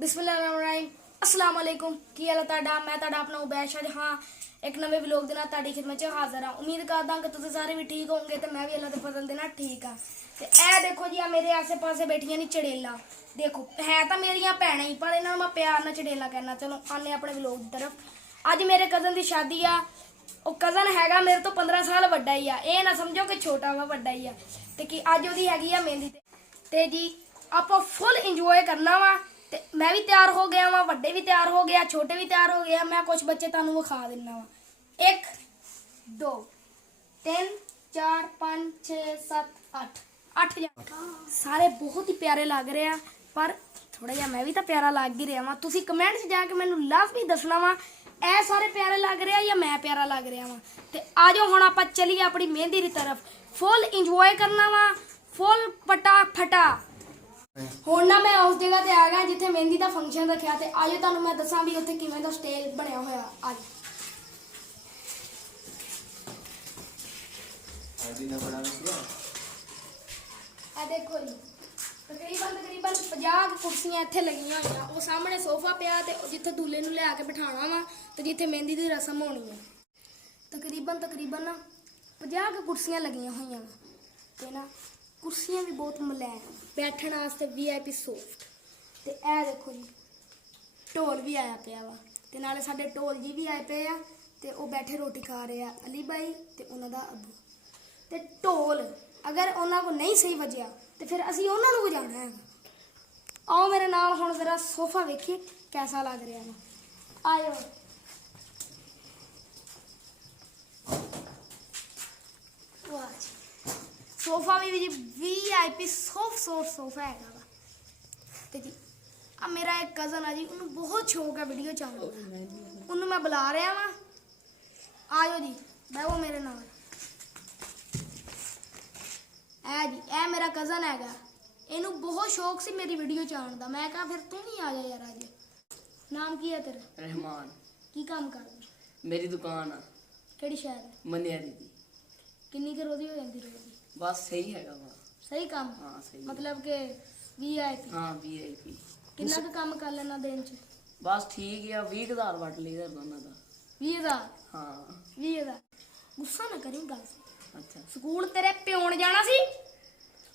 बिस्मिल्लाहिर्रहमानिर्रहीम अस्सलाम वालेकुम की हाल है ਤੁਹਾਡਾ मैं ਤੁਹਾਡਾ ਆਪਣਾ ਉਬੈਸ਼ ਅੱਜ ਹਾਂ ਇੱਕ ਨਵੇਂ ਵਲੌਗ ਦੇ ਨਾਲ ਤੁਹਾਡੀ ਖਿਦਮਤ 'ਚ ਹਾਜ਼ਰ ਹਾਂ। ਉਮੀਦ ਕਰਦਾ ਕਿ ਤੁਸੀਂ ਸਾਰੇ ਵੀ ਠੀਕ ਹੋਵੋਗੇ ਤੇ ਮੈਂ ਵੀ ਅੱਲਾਹ ਦੇ ਫਜ਼ਲ ਦੇ ਨਾਲ ਠੀਕ ਹਾਂ। ਤੇ ਇਹ ਦੇਖੋ ਜੀ ਆ ਮੇਰੇ ਆਸੇ-ਪਾਸੇ ਬੈਠੀਆਂ ਨਹੀਂ ਚੜੇਲਾਂ। ਦੇਖੋ ਹੈ ਤਾਂ ਮੇਰੀਆਂ ਭੈਣਾਂ ਹੀ ਪਰ ਇਹਨਾਂ ਨੂੰ ਮੈਂ ਪਿਆਰ ਨਾਲ ਚੜੇਲਾਂ ਕਹਿਣਾ। ਚਲੋ ਆਨੇ ਆਪਣੇ ਵਲੌਗ ਦੀ ਤਰਫ। ਅੱਜ ਮੇਰੇ ਕਜ਼ਨ ਦੀ ਸ਼ਾਦੀ ਆ। ਉਹ ਕਜ਼ਨ ਹੈਗਾ ਮੇਰੇ ਤੋਂ 15 ਸਾਲ ਵੱਡਾ ਹੀ ਆ। ਇਹ ਨਾ ਸਮਝੋ ਕਿ ਛੋਟਾ ਵਾ ਵੱਡਾ ਹੀ ਆ। ਤੇ ਕਿ ਅੱਜ ਉਹਦੀ ਹੈਗੀ ਆ ਮਹਿੰਦੀ ਤੇ ਜੀ ਆਪਾਂ ਫੁੱਲ ਇੰਜੋਏ ਕਰਨਾ ਵਾ। ਤੇ मैं भी तैयार हो गया वहाँ, ਵੱਡੇ भी तैयार हो गया, छोटे भी तैयार हो गया। मैं कुछ बच्चे ਤੁਹਾਨੂੰ ਵਿਖਾ ਦਿੰਨਾ ਵਾ। 1 2 3 4 5 6 7 8 ਸਾਰੇ ਬਹੁਤ ਹੀ ਪਿਆਰੇ ਲੱਗ ਰਹੇ ਆ। ਪਰ ਥੋੜਾ ਜਿਹਾ ਮੈਂ ਵੀ ਤਾਂ ਪਿਆਰਾ ਲੱਗ ਹੀ ਰਿਹਾ ਵਾਂ। ਤੁਸੀਂ ਕਮੈਂਟ 'ਚ ਜਾ ਕੇ ਮੈਨੂੰ ਲਾਜ਼ਮੀ ਦੱਸਣਾ ਵਾ ਇਹ ਸਾਰੇ ਪਿਆਰੇ ਲੱਗ ਰਹੇ ਆ ਜਾਂ ਮੈਂ ਪਿਆਰਾ ਲੱਗ ਰਿਹਾ ਵਾਂ। ਤੇ ਆਜੋ ਹੁਣ ਆਪਾਂ ਚੱਲੀਏ ਆਪਣੀ ਮਹਿੰਦੀ ਦੀ ਤਰਫ। ਫੁੱਲ ਇੰਜੋਏ ਕਰਨਾ ਵਾ, ਫੁੱਲ ਫਟਾ ਹੁਣ ਨਾ ਮੈਂ ਉਸ ਜਗ੍ਹਾ ਤੇ ਆ ਗਿਆ ਜਿੱਥੇ ਮਹਿੰਦੀ ਦਾ ਫੰਕਸ਼ਨ ਰੱਖਿਆ। ਤੇ ਆਜੋ ਤੁਹਾਨੂੰ ਮੈਂ ਦੱਸਾਂ ਵੀ ਉੱਥੇ ਕਿਵੇਂ ਦਾ ਸਟੇਜ ਬਣਿਆ ਹੋਇਆ। ਅੱਜ ਆ ਦੇਖੋ ਜੀ ਤਕਰੀਬਨ 50 ਕੁਰਸੀਆਂ ਇੱਥੇ ਲੱਗੀਆਂ ਹੋਈਆਂ। ਉਹ ਸਾਹਮਣੇ ਸੋਫਾ ਪਿਆ ਤੇ ਜਿੱਥੇ ਦੂਲੇ ਨੂੰ ਲਿਆ ਕੇ ਬਿਠਾਣਾ ਵਾ ਤੇ ਜਿੱਥੇ ਮਹਿੰਦੀ ਦੀ ਰਸਮ ਹੋਣੀ ਹੈ। ਤਕਰੀਬਨ 50 ਕੁਰਸੀਆਂ ਲੱਗੀਆਂ ਹੋਈਆਂ ਤੇ ਨਾ ਕੁਰਸੀਆਂ ਵੀ ਬਹੁਤ ਮੁਲਾਇਮ ਬੈਠਣ ਵਾਸਤੇ VIP ਸੋਫਟ। ਤੇ ਇਹ ਦੇਖੋ ਜੀ ਢੋਲ ਵੀ ਆਇਆ ਪਿਆ ਵਾ ਤੇ ਨਾਲੇ ਸਾਡੇ ਢੋਲ ਜੀ ਵੀ ਆਏ ਪਏ ਆ ਤੇ ਉਹ ਬੈਠੇ ਰੋਟੀ ਖਾ ਰਹੇ ਆ ਅਲੀ ਬਾਈ ਤੇ ਉਹਨਾਂ ਦਾ ਅੱਬੂ। ਤੇ ਢੋਲ ਅਗਰ ਉਹਨਾਂ ਕੋ ਨਹੀਂ ਸਹੀ ਵੱਜਿਆ ਤੇ ਫਿਰ ਅਸੀਂ ਉਹਨਾਂ ਨੂੰ ਵਜਾਉਣਾ ਹੈ। ਆਓ ਮੇਰੇ ਨਾਲ ਹੁਣ ਜ਼ਰਾ ਸੋਫਾ ਵੇਖੀਏ ਕੈਸਾ ਲੱਗ ਰਿਹਾ ਵਾ। ਆਇਓ ਵਾਹ ਜੀ सोफा भी जी VIP सोफा है वा। ते जी आ मेरा एक कज़न है जी उन्हें बहुत शौक है वीडियो चाहने का। उन्हें मैं बुला रहा वा। आयो जी बैठो मेरे नाल। ऐ जी ऐ मेरा कज़न हैगा। इनू बहुत शौक सी मेरी वीडियो चाहने का। मैं कहा फिर तू भी आ जा यार। आज नाम की है तेरा? रहमान। की काम करदा? मेरी दुकान आ। केड़ी शहर है? मनियारी दी। किन्नी के रोजी हो जाती रोज दी? बस सही हैगा वा। सही काम? हाँ सही। मतलब के VIP? हाँ VIP। किन्ना का काम कर लेना दिन च? बस ठीक है 20,000 वट लीदा दोनों का। 20,000? हाँ 20,000 गुस्सा ना करी गल। अच्छा स्कूल तेरे प्यो ने जाना सी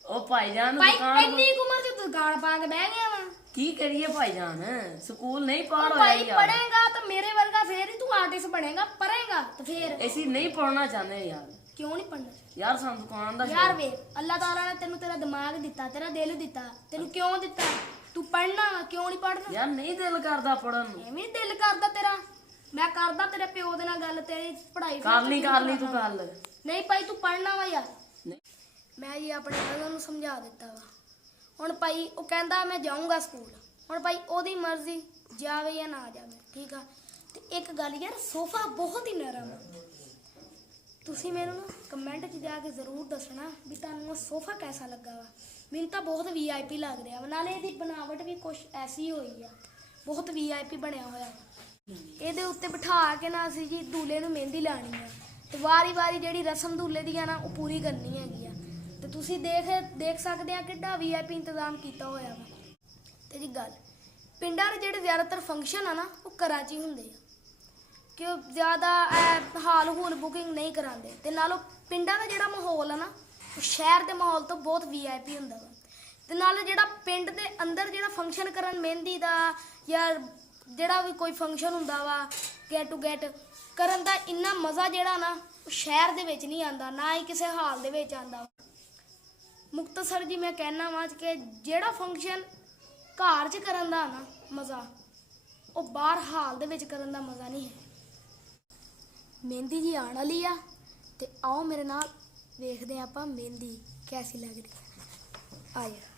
ओ भाईजान भाई दुकान इतनी उम्र च दुकान पा के बह गया वा। की करिए भाईजान स्कूल नहीं पढ़ ओ भाई पढ़ेगा तो मेरे वर्गा फिर ही तू आर्टिस्ट बनेगा। पढ़ेगा तो फिर ऐसी नहीं पढ़ना चाहते यार। क्यों नहीं पढ़ना यार सान दुकान दा यार वे अल्लाह ताला ने तेनू तेरा दिमाग दिता, तेरा दिल दिता, तेनू क्यों दिता? तू पढ़ना क्यों नहीं पढ़ना? यार नहीं दिल करदा पढ़न नु। एवें दिल करदा तेरा। मैं करदा तेरे प्यो दे नाल गल तेरी पढ़ाई कर ली तू गल। नहीं भाई तू पढ़ना वा यार। नहीं मैं जी अपने कज़न ਨੂੰ ਸਮਝਾ ਦਿੱਤਾ ਵਾ। ਹੁਣ ਭਾਈ ਉਹ ਕਹਿੰਦਾ ਮੈਂ ਜਾਊਂਗਾ ਸਕੂਲ। ਹੁਣ ਭਾਈ ਉਹਦੀ ਮਰਜ਼ੀ ਜਾਵੇ ਜਾਂ ਨਾ ਜਾਵੇ ਠੀਕ ਆ। ਤੇ ਇੱਕ ਗੱਲ ਯਾਰ ਸੋਫਾ ਬਹੁਤ ਹੀ ਨਰਮ ਆ। ਤੁਸੀਂ ਮੈਨੂੰ ਨਾ ਕਮੈਂਟ 'ਚ ਜਾ ਕੇ ਜ਼ਰੂਰ ਦੱਸਣਾ ਵੀ ਤੁਹਾਨੂੰ ਉਹ ਸੋਫਾ ਕੈਸਾ ਲੱਗਾ ਵਾ। ਮੈਨੂੰ ਤਾਂ ਬਹੁਤ VIP ਲੱਗ ਰਿਹਾ ਵਾ। ਨਾਲੇ ਇਹਦੀ ਬਣਾਵਟ ਵੀ ਕੁਛ ਐਸੀ ਹੋਈ ਆ ਬਹੁਤ VIP ਬਣਿਆ ਹੋਇਆ ਵਾ। ਇਹਦੇ ਉੱਤੇ ਬਿਠਾ ਕੇ ਨਾ ਅਸੀਂ ਜੀ ਦੂਲੇ ਨੂੰ ਮਹਿੰਦੀ ਲਾਣੀ ਆ ਤੇ ਵਾਰੀ ਜਿਹੜੀ ਰਸਮ ਦੂਲੇ ਦੀ ਆ ਨਾ ਉਹ ਪੂਰੀ ਕਰਨੀ ਹੈਗੀ ਆ। ਤੇ ਤੁਸੀਂ ਦੇਖ ਸਕਦੇ ਆ ਕਿੱਡਾ VIP ਇੰਤਜ਼ਾਮ ਕੀਤਾ ਹੋਇਆ ਵਾ। ਤੇ ਜੀ ਗੱਲ ਪਿੰਡਾਂ ਦੇ ਜਿਹੜੇ ਜ਼ਿਆਦਾਤਰ ਫੰਕਸ਼ਨ ਆ ਨਾ ਉਹ ਘਰਾਂ 'ਚ ਹੀ ਹੁੰਦੇ ਆ ਕਿ ਉਹ ਜ਼ਿਆਦਾ ਹਾਲ ਬੁਕਿੰਗ ਨਹੀਂ ਕਰਾਉਂਦੇ। ਤੇ ਨਾਲੋਂ ਪਿੰਡਾਂ ਦਾ ਜਿਹੜਾ ਮਾਹੌਲ ਆ ਨਾ ਉਹ ਸ਼ਹਿਰ ਦੇ ਮਾਹੌਲ ਤੋਂ ਬਹੁਤ VIP ਹੁੰਦਾ ਵਾ। ਤੇ ਨਾਲ ਜਿਹੜਾ ਪਿੰਡ ਦੇ ਅੰਦਰ ਜਿਹੜਾ ਫੰਕਸ਼ਨ ਕਰਨ ਮਹਿੰਦੀ ਦਾ ਜਾਂ ਜਿਹੜਾ ਵੀ ਕੋਈ ਫੰਕਸ਼ਨ ਹੁੰਦਾ ਵਾ ਗੈਟ ਟੂ ਗੈਟ ਕਰਨ ਦਾ ਇੰਨਾ ਮਜ਼ਾ ਜਿਹੜਾ ਨਾ ਉਹ ਸ਼ਹਿਰ ਦੇ ਵਿੱਚ ਨਹੀਂ ਆਉਂਦਾ, ਨਾ ਹੀ ਕਿਸੇ ਹਾਲ ਦੇ ਵਿੱਚ ਆਉਂਦਾ। ਮੁਖਤਸਰ ਜੀ ਮੈਂ ਕਹਿਣਾ ਵਾ ਕਿ ਜਿਹੜਾ ਫੰਕਸ਼ਨ ਘਰ 'ਚ ਕਰਨ ਦਾ ਨਾ ਮਜ਼ਾ ਉਹ ਬਾਹਰ ਹਾਲ ਦੇ ਵਿੱਚ ਕਰਨ ਦਾ ਮਜ਼ਾ ਨਹੀਂ ਹੈ। ਮਹਿੰਦੀ ਜੀ ਆਉਣ ਵਾਲੀ ਆ ਤੇ ਆਓ ਮੇਰੇ ਨਾਲ ਵੇਖਦੇ ਆਪਾਂ ਮਹਿੰਦੀ ਕੈਸੀ ਲੱਗ ਰਹੀ ਹੈ। ਆਇਓ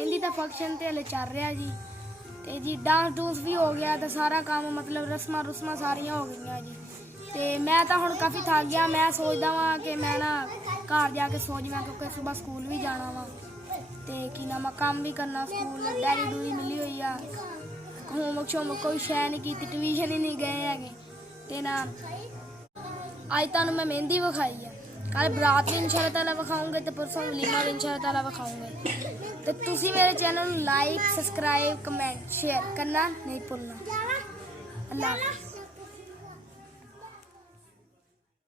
ਮਹਿੰਦੀ ਦਾ ਫੰਕਸ਼ਨ ਤੇ ਹਲੇ ਚੱਲ ਰਿਹਾ ਜੀ। ਤੇ ਜੀ ਡਾਂਸ ਡੂਸ ਵੀ ਹੋ ਗਿਆ ਤੇ ਸਾਰਾ ਕੰਮ ਮਤਲਬ ਰਸਮਾਂ ਰੁਸਮਾਂ ਸਾਰੀਆਂ ਹੋ ਗਈਆਂ ਜੀ। ਤੇ ਮੈਂ ਤਾਂ ਹੁਣ ਕਾਫੀ ਥੱਕ ਗਿਆ। ਮੈਂ ਸੋਚਦਾ ਵਾਂ ਕਿ ਮੈਂ ਨਾ ਘਰ ਜਾ ਕੇ ਸੋ ਜਾਵਾਂ ਕਿਉਂਕਿ ਸਵੇਰ ਸਕੂਲ ਵੀ ਜਾਣਾ ਵਾ ਤੇ ਕੀ ਨਾਮ ਆ ਕੰਮ ਵੀ ਕਰਨਾ ਸਕੂਲ ਡੈਡੀ ਡੂਰੀ ਮਿਲੀ ਹੋਈ ਆ। ਹੋਮਵਰਕ ਕੋਈ ਸ਼ੈ ਨਹੀਂ ਕੀਤੀ ਟਿਊਸ਼ਨ ਹੀ ਨਹੀਂ ਗਏ ਹੈਗੇ। ਤੇ ਨਾ ਅੱਜ ਤੁਹਾਨੂੰ ਮੈਂ ਮਹਿੰਦੀ ਵਿਖਾਈ ਆ। ਕੱਲ ਬਰਾਤ ਵੀ ਇਨਸ਼ਾ ਅੱਲਾਹ ਤਾਲਾ ਵਿਖਾਉਂਗੇ ਤੇ ਪਰਸੋਂ ਵਲੀਮਾ ਵੀ ਇਨਸ਼ਾ ਅੱਲਾਹ ਤਾਲਾ ਵਿਖਾਉਂਗੇ। ਤੇ ਤੁਸੀਂ ਮੇਰੇ ਚੈਨਲ ਨੂੰ ਲਾਈਕ ਸਬਸਕ੍ਰਾइब ਕਮੈਂਟ ਸ਼ੇਅਰ ਕਰਨਾ ਨਹੀਂ ਭੁੱਲਣਾ। ਅੱਲਾਹ ਹਾਫਿਜ਼।